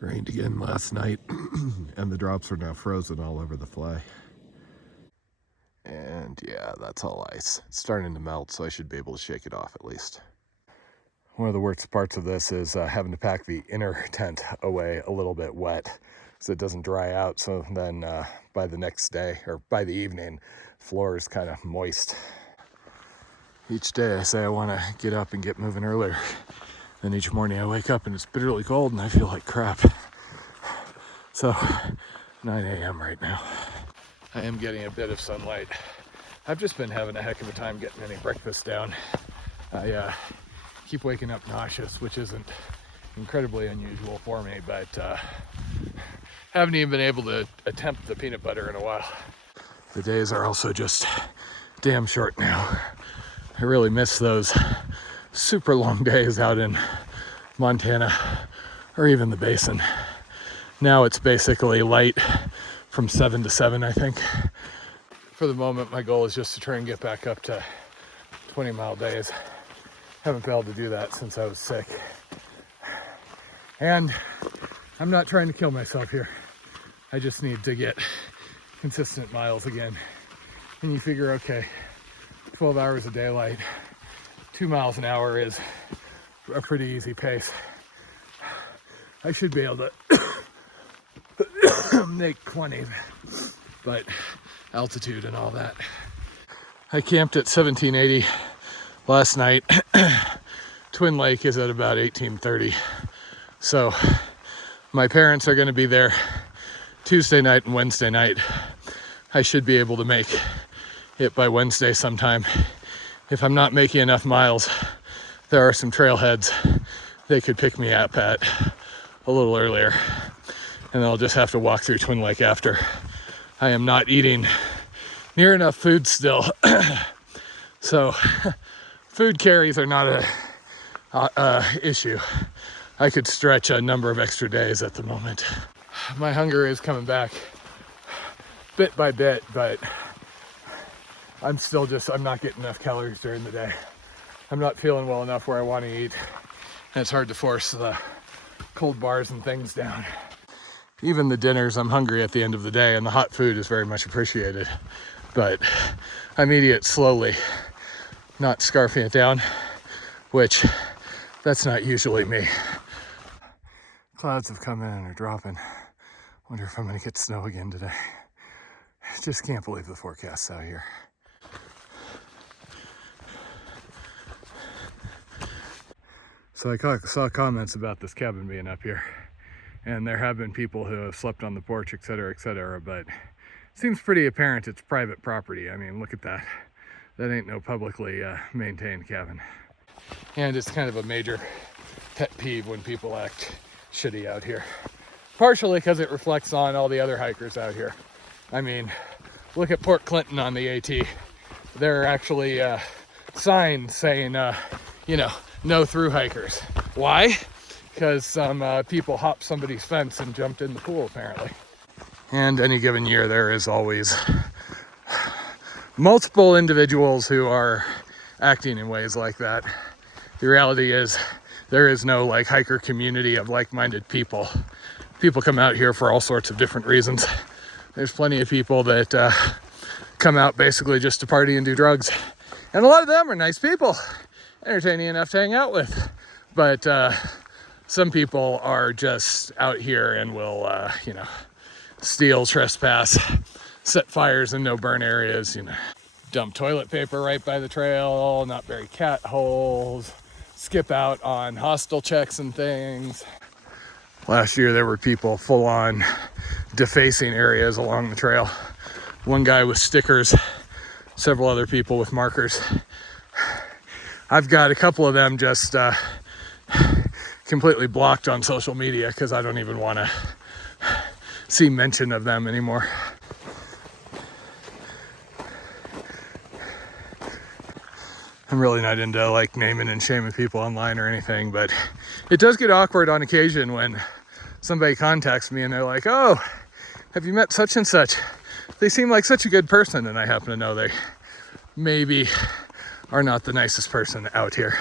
Rained again last night, and the drops are now frozen all over the fly. And yeah, that's all ice. It's starting to melt, so I should be able to shake it off at least. One of the worst parts of this is having to pack the inner tent away a little bit wet so it doesn't dry out. So then by the next day, or by the evening, the floor is kind of moist. Each day I say I want to get up and get moving earlier. Then each morning I wake up and it's bitterly cold and I feel like crap. So 9 a.m. right now. I am getting a bit of sunlight. I've just been having a heck of a time getting any breakfast down. I keep waking up nauseous, which isn't incredibly unusual for me, but haven't even been able to attempt the peanut butter in a while. The days are also just damn short now. I really miss those super long days out in Montana or even the basin. Now it's basically light from 7 to 7, I think. For the moment, my goal is just to try and get back up to 20-mile days. Haven't been able to do that since I was sick. And I'm not trying to kill myself here. I just need to get consistent miles again. And you figure, okay, 12 hours of daylight, 2 miles an hour is a pretty easy pace. I should be able to make 20, but altitude and all that. I camped at 1780 last night. Twin Lake is at about 1830. So my parents are going to be there Tuesday night and Wednesday night. I should be able to make it by Wednesday sometime. If I'm not making enough miles, there are some trailheads they could pick me up at a little earlier. And I'll just have to walk through Twin Lake after. I am not eating near enough food still. So food carries are not a issue. I could stretch a number of extra days at the moment. My hunger is coming back bit by bit, but I'm not getting enough calories during the day. I'm not feeling well enough where I want to eat, and it's hard to force the cold bars and things down. Even the dinners, I'm hungry at the end of the day, and the hot food is very much appreciated, but I'm eating it slowly, not scarfing it down, which that's not usually me. Clouds have come in and are dropping. Wonder if I'm gonna get snow again today. Just can't believe the forecasts out here. So I saw comments about this cabin being up here, and there have been people who have slept on the porch, etc., but it seems pretty apparent it's private property. I mean, look at that. That ain't no publicly maintained cabin. And it's kind of a major pet peeve when people act shitty out here. Partially because it reflects on all the other hikers out here. I mean, look at Port Clinton on the AT. There are actually signs saying, no through hikers. Why? Because some people hopped somebody's fence and jumped in the pool, apparently. And any given year, there is always multiple individuals who are acting in ways like that. The reality is, there is no hiker community of like-minded people. People come out here for all sorts of different reasons. There's plenty of people that come out basically just to party and do drugs. And a lot of them are nice people, entertaining enough to hang out with. But some people are just out here and will, steal, trespass, set fires in no-burn areas, dump toilet paper right by the trail, not bury cat holes, skip out on hostel checks and things. Last year there were people full on defacing areas along the trail. One guy with stickers, several other people with markers. I've got a couple of them just completely blocked on social media because I don't even want to see mention of them anymore. I'm really not into naming and shaming people online or anything, but it does get awkward on occasion when somebody contacts me and they're like, oh, have you met such and such? They seem like such a good person, and I happen to know they maybe are not the nicest person out here.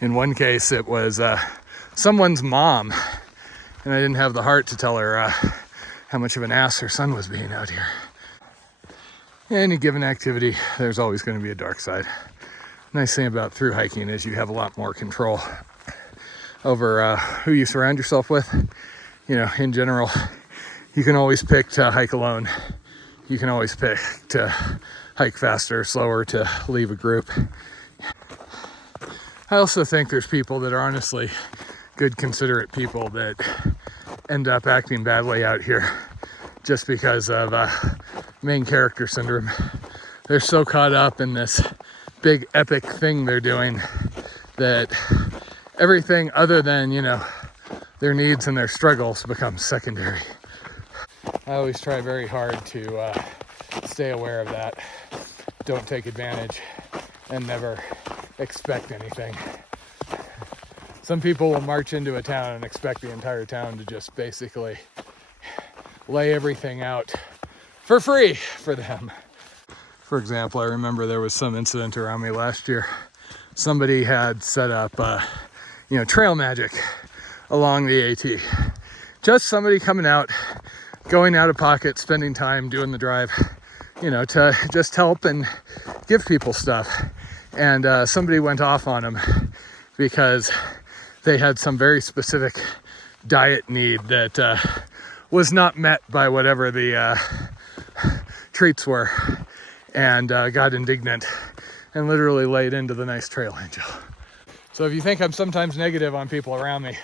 In one case, it was someone's mom And I didn't have the heart to tell her how much of an ass her son was being out here. Any given activity, there's always going to be a dark side. Nice thing about through hiking is you have a lot more control over who you surround yourself with. You know, in general, you can always pick to hike alone. You can always pick to hike faster, slower, to leave a group. I also think there's people that are honestly good, considerate people that end up acting badly out here just because of main character syndrome. They're so caught up in this big epic thing they're doing that everything other than, you know, their needs and their struggles becomes secondary. I always try very hard to stay aware of that. Don't take advantage and never expect anything. Some people will march into a town and expect the entire town to just basically lay everything out for free for them. For example, I remember there was some incident around me last year. Somebody had set up, you know, trail magic along the AT. Just somebody coming out, going out of pocket, spending time doing the drive, you know, to just help and give people stuff. And somebody went off on them because they had some very specific diet need that was not met by whatever the treats were, and got indignant and literally laid into the nice trail angel. So if you think I'm sometimes negative on people around me,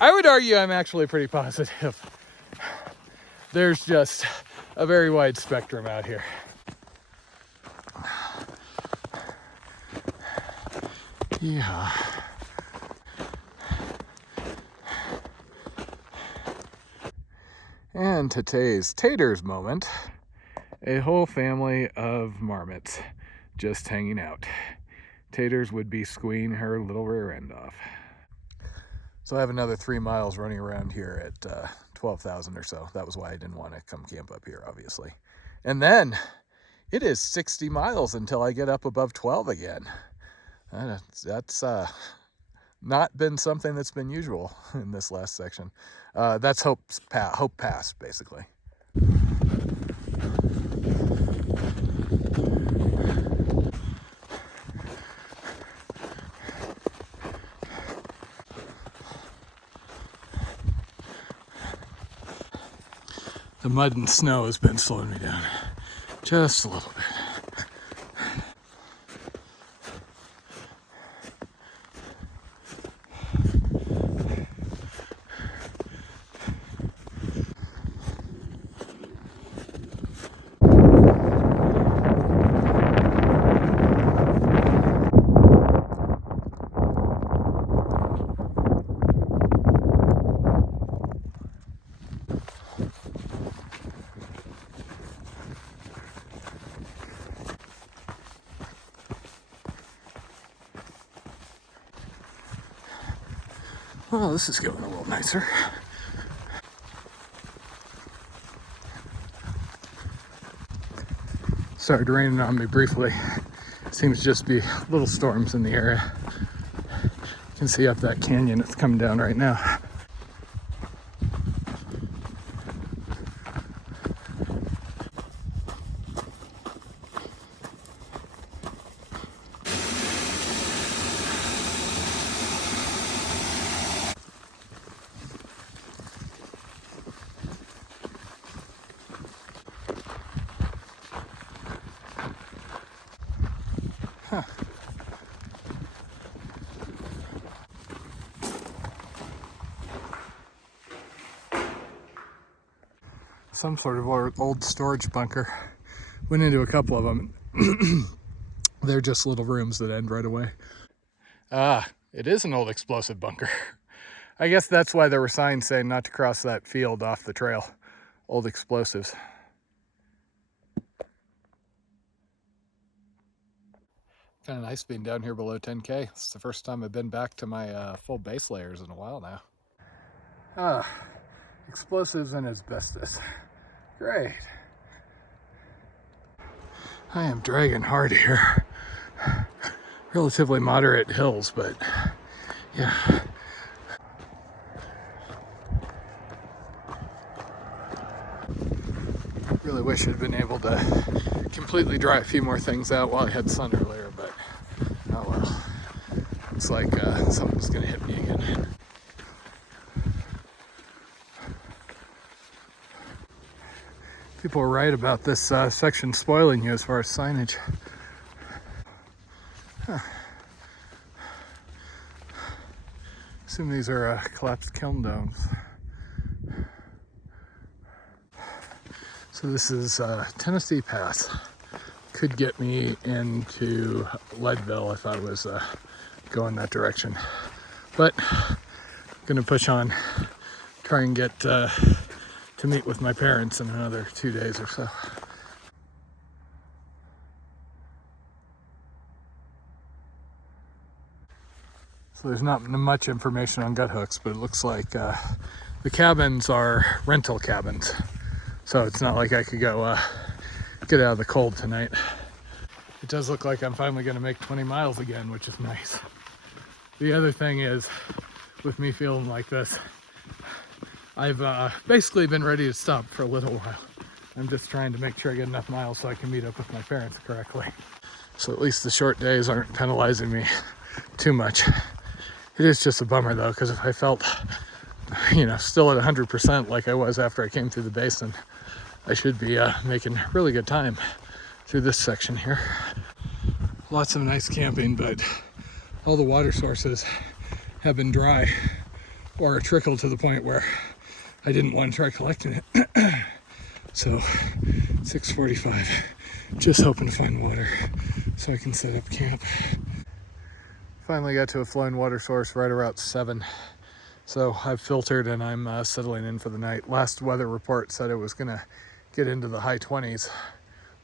I would argue I'm actually pretty positive. There's just a very wide spectrum out here. Yeah. And today's taters moment, a whole family of marmots just hanging out. Taters would be squeeing her little rear end off. So I have another 3 miles running around here at 12,000 or so. That was why I didn't want to come camp up here, obviously. And then it is 60 miles until I get up above 12 again. That's not been something that's been usual in this last section. That's Hope Pass, basically. The mud and snow has been slowing me down just a little bit. Well, this is going a little nicer. Started raining on me briefly. Seems to just be little storms in the area. You can see up that canyon, it's coming down right now. Huh. Some sort of old storage bunker. Went into a couple of them. They're just little rooms that end right away. Ah, it is an old explosive bunker. I guess that's why there were signs saying not to cross that field off the trail. Old explosives. Kind of nice being down here below 10K. It's the first time I've been back to my full base layers in a while now. Ah, explosives and asbestos. Great. I am dragging hard here. Relatively moderate hills, but yeah. wish I'd been able to completely dry a few more things out while I had sun earlier, but oh well. It's like something's gonna hit me again. People are right about this section spoiling you as far as signage. Huh. Assume these are collapsed kiln domes. So this is Tennessee Pass. Could get me into Leadville if I was going that direction. But I'm gonna push on, try and get to meet with my parents in another 2 days or so. So there's not much information on gut hooks, but it looks like the cabins are rental cabins. So it's not like I could go get out of the cold tonight. It does look like I'm finally gonna make 20 miles again, which is nice. The other thing is, with me feeling like this, I've basically been ready to stop for a little while. I'm just trying to make sure I get enough miles so I can meet up with my parents correctly. So at least the short days aren't penalizing me too much. It is just a bummer though, because if I felt, still at 100% like I was after I came through the basin, I should be making really good time through this section here. Lots of nice camping, but all the water sources have been dry or trickled to the point where I didn't want to try collecting it. So 6:45, just hoping to find water so I can set up camp. Finally got to a flowing water source right around 7. So I've filtered and I'm settling in for the night. Last weather report said it was gonna get into the high 20s,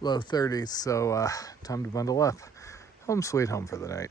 low 30s. So time to bundle up. Home sweet home for the night.